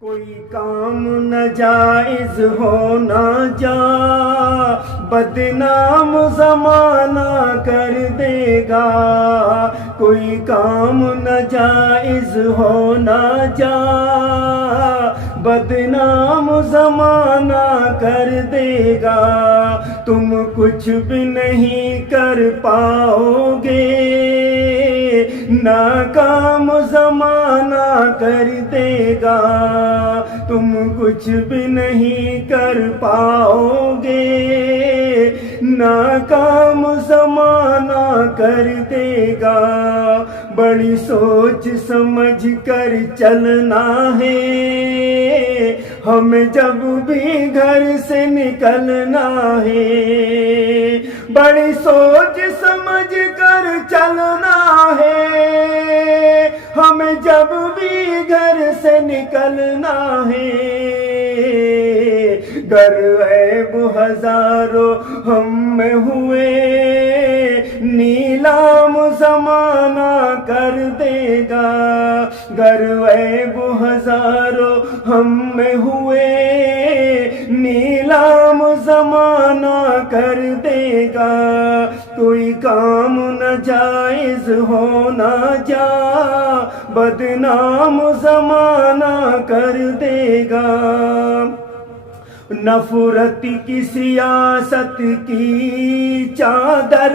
کوئی کام ناجائز ہو نہ جا، بدنام زمانہ کر دے گا۔ کوئی کام ناجائز ہو نہ جا، بدنام زمانہ کر دے گا۔ تم کچھ بھی نہیں کر پاؤ گے، ناکام زمانہ کر دے گا۔ تم کچھ بھی نہیں کر پاؤ گے، ناکام زمانہ کر دے گا۔ بڑی سوچ سمجھ کر چلنا ہے ہمیں جب بھی گھر سے نکلنا ہے۔ بڑی سوچ سمجھ کر چلنا ہے ہمیں جب بھی گھر سے نکلنا ہے۔ گر عیب ہزاروں ہم میں ہوئے، نیلام زمانہ کر دے گا۔ گر عیب ہزاروں ہم میں ہوئے، نیلام زمانہ کر دے گا۔ کوئی کام ناجائز ہو نہ جا، بدنام زمانہ کر دے گا۔ نفرت کی سیاست کی چادر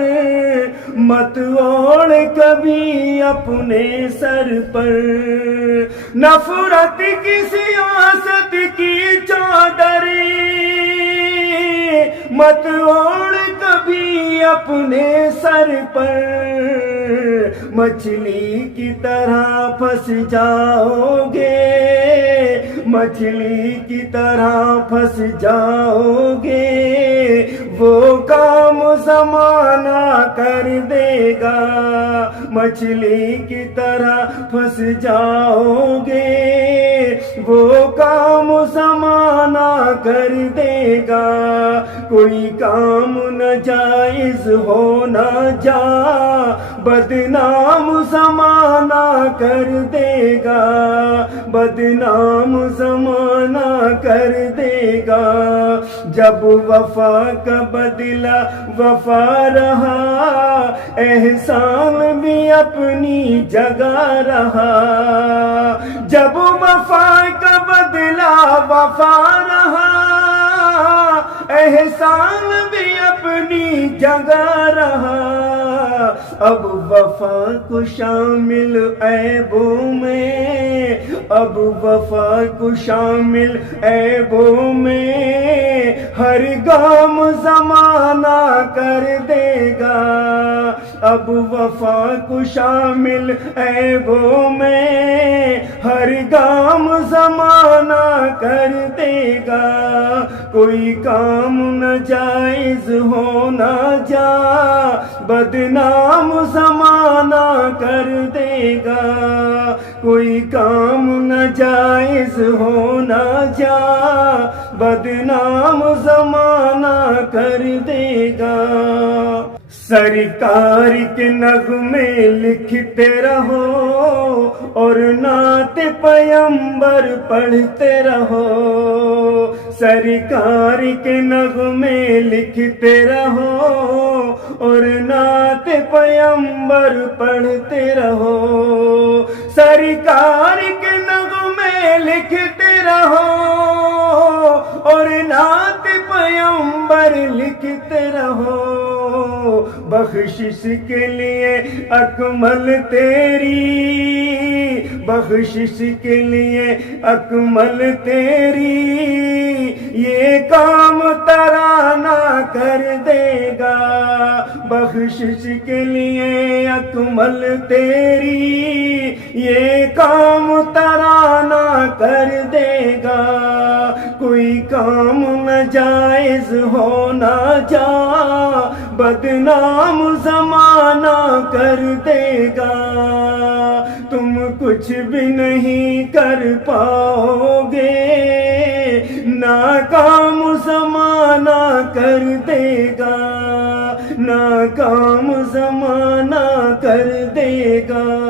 مت اوڑھ کبھی اپنے سر پر۔ نفرت کی سیاست کی چادر مت اوڑھ کبھی اپنے سر پر۔ مچھلی کی طرح پھنس جاؤ گے، مچھلی کی طرح پھنس جاؤ گے۔ وہ کام زمانہ کر دے گا، مچھلی کی طرح پھنس جاؤ گے۔ وہ کام زمانہ کر دے گا۔ کوئی کام ناجائز ہو نہ جا، بدنام زمانہ کر دے گا۔ بدنام زمانہ کر دے گا۔ جب وفا کا بدلہ وفا رہا، احسان بھی اپنی جگہ رہا۔ جب وفا کا بدلہ وفا رہا، احسان بھی اپنی جگہ رہا۔ اب وفا کو شامل عیبوں میں، اب وفا کو شامل عیبوں میں، ہر گام زمانہ کر دے گا۔ اب وفا کو شامل عیبوں میں، ہر گام زمانہ کر دے گا۔ کوئی کام ناجائز ہو نہ جا، بدنام زمانہ کر دے گا۔ کوئی کام ناجائز ہو نہ جا، بدنام زمانہ کر دے گا۔ سرکار کے نغمے لکھتے رہو اور نعت پیمبر پڑھتے رہو۔ سرکار کے نغمے لکھتے رہو اور نعت پیمبر پڑھتے رہو۔ سرکار کے نغمے لکھتے رہو اور نعت پیمبر لکھتے رہو۔ بخشش کے لیے اکمل تیری، بخشش کے لیے اکمل تیری، یہ کام ترانہ کر دے گا۔ بخشش کے لیے اکمل تیری، یہ کام ترانہ کر دے گا۔ کوئی کام ناجائز ہو نہ جا، بدنام زمانہ کر دے گا۔ تم کچھ بھی نہیں کر پاؤ گے، ناکام زمانہ کر دے گا، ناکام زمانہ کر دے گا۔